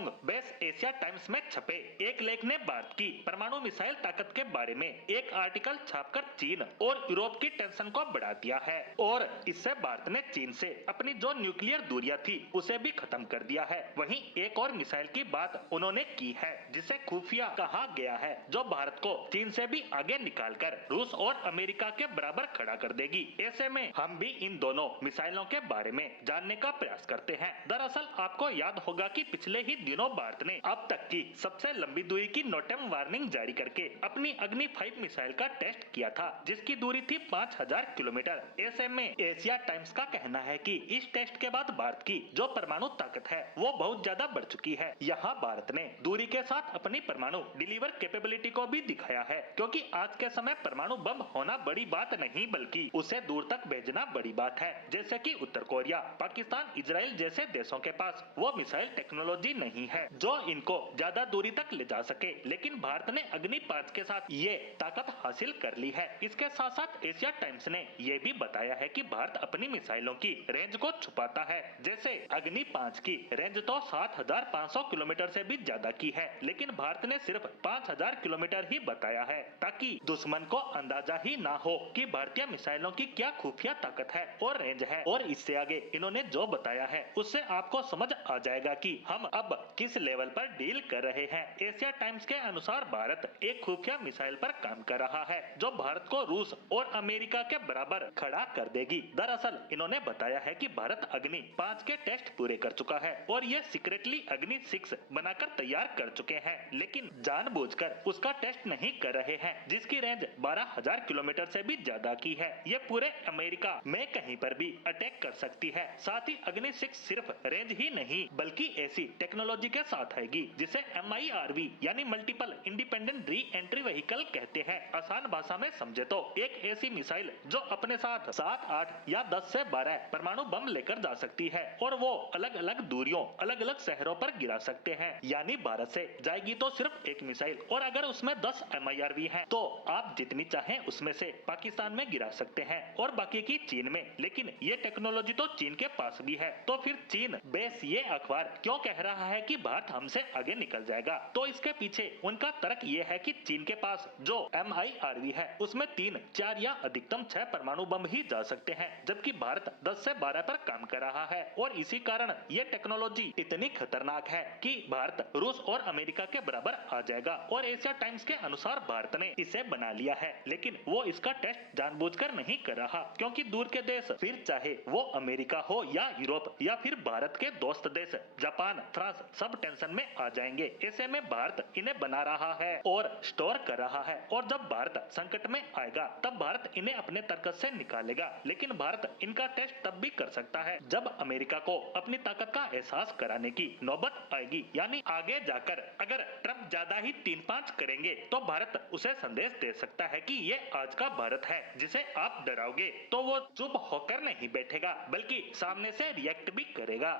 Hong Kong base Asia times में छपे एक लेख ने भारत की परमाणु मिसाइल ताकत के बारे में एक आर्टिकल छापकर चीन और यूरोप की टेंशन को बढ़ा दिया है और इससे भारत ने चीन से अपनी जो न्यूक्लियर दूरियां थी उसे भी खत्म कर दिया है। वहीं एक और मिसाइल की बात उन्होंने की है जिसे खुफिया कहा गया है, जो भारत को चीन से भी आगे निकालकर रूस और अमेरिका के बराबर खड़ा कर देगी। ऐसे में हम भी इन दोनों मिसाइलों के बारे में जानने का प्रयास करते हैं। दरअसल आपको याद होगा कि पिछले ही दिनों भारत ने अब तक की सबसे लंबी दूरी की नोटम वार्निंग जारी करके अपनी अग्नि 5 मिसाइल का टेस्ट किया था, जिसकी दूरी थी 5000 किलोमीटर। ऐसे में एशिया टाइम्स का कहना है कि इस टेस्ट के बाद भारत की जो परमाणु ताकत है वो बहुत ज्यादा बढ़ चुकी है। यहाँ भारत ने दूरी के साथ अपनी परमाणु डिलीवर कैपेबिलिटी को भी दिखाया है, क्योंकि आज के समय परमाणु बम होना बड़ी बात नहीं बल्कि उसे दूर तक भेजना बड़ी बात है। जैसे कि उत्तर कोरिया, पाकिस्तान, इजराइल जैसे देशों के पास वो मिसाइल टेक्नोलॉजी नहीं है जो इनको ज्यादा दूरी तक ले जा सके, लेकिन भारत ने अग्नि 5 के साथ ये ताकत हासिल कर ली है। इसके साथ साथ एशिया टाइम्स ने ये भी बताया है कि भारत अपनी मिसाइलों की रेंज को छुपाता है। जैसे अग्नि 5 की रेंज तो 7500 किलोमीटर से भी ज्यादा की है, लेकिन भारत ने सिर्फ 5000 किलोमीटर ही बताया है, ताकि दुश्मन को अंदाजा ही ना हो कि भारतीय मिसाइलों की क्या खुफिया ताकत है और रेंज है। और इससे आगे इन्होंने जो बताया है उससे आपको समझ आ जाएगा कि हम अब किस लेवल पर डील कर रहे हैं। एशिया टाइम्स के अनुसार भारत एक खुफिया मिसाइल पर काम कर रहा है जो भारत को रूस और अमेरिका के बराबर खड़ा कर देगी। दरअसल इन्होंने बताया है कि भारत अग्नि 5 के टेस्ट पूरे कर चुका है और ये सीक्रेटली अग्नि 6 बनाकर तैयार कर चुके हैं, लेकिन जानबूझकर उसका टेस्ट नहीं कर रहे हैं, जिसकी रेंज 12000 किलोमीटर से भी ज्यादा की है। ये पूरे अमेरिका में कहीं पर भी अटैक कर सकती है। साथ ही अग्नि 6 सिर्फ रेंज ही नहीं बल्कि ऐसी टेक्नोलॉजी के साथ आएगी जिसे MIRV यानी multiple independent re entry vehicle कहते हैं। आसान भाषा में समझे तो एक ऐसी मिसाइल जो अपने साथ 7, 8 या 10 से 12 परमाणु बम लेकर जा सकती है और वो अलग अलग दूरियों अलग अलग शहरों पर गिरा सकते हैं। यानी भारत से जाएगी तो सिर्फ एक मिसाइल और अगर उसमें 10 MIRV है तो आप जितनी चाहें उसमें से पाकिस्तान में गिरा सकते हैं और बाकी की चीन में। लेकिन ये टेक्नोलॉजी तो चीन के पास भी है, तो फिर चीन बेस ये अखबार क्यों कह रहा है कि भारत हमसे आगे निकल जाएगा? तो इसके पीछे उनका तर्क ये है कि चीन के पास जो MIRV है उसमें 3, 4 या अधिकतम 6 परमाणु बम ही जा सकते हैं, जबकि भारत 10 से 12 पर काम कर रहा है और इसी कारण ये टेक्नोलॉजी इतनी खतरनाक है कि भारत रूस और अमेरिका के बराबर आ जाएगा। और एशिया टाइम्स के अनुसार भारत ने इसे बना लिया है, लेकिन वो इसका टेस्ट जानबूझकर नहीं कर रहा, क्योंकि दूर के देश फिर चाहे वो अमेरिका हो या यूरोप या फिर भारत के दोस्त देश जापान, फ्रांस सब टेंशन में आ जाएंगे। ऐसे में भारत इन्हें बना रहा है और स्टोर कर रहा है और जब भारत संकट में आएगा तब भारत इन्हें अपने तर्कस से निकालेगा। लेकिन भारत इनका टेस्ट तब भी कर सकता है जब अमेरिका को अपनी ताकत का एहसास कराने की नौबत आएगी। यानी आगे जाकर अगर ट्रंप ज्यादा ही 3-5 करेंगे तो भारत उसे संदेश दे सकता है कि ये आज का भारत है जिसे आप डराओगे तो वो चुप होकर नहीं बैठेगा बल्कि सामने से रिएक्ट भी करेगा।